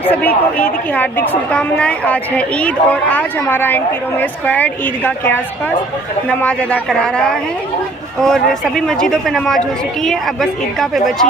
आप सभी को ईद की हार्दिक शुभकामनाएं। आज है ईद और आज हमारा एंटी रोमियो स्क्वाड ईदगाह के आसपास नमाज अदा करा रहा है और सभी मस्जिदों पे नमाज हो चुकी है, अब बस ईदगाह पे बची।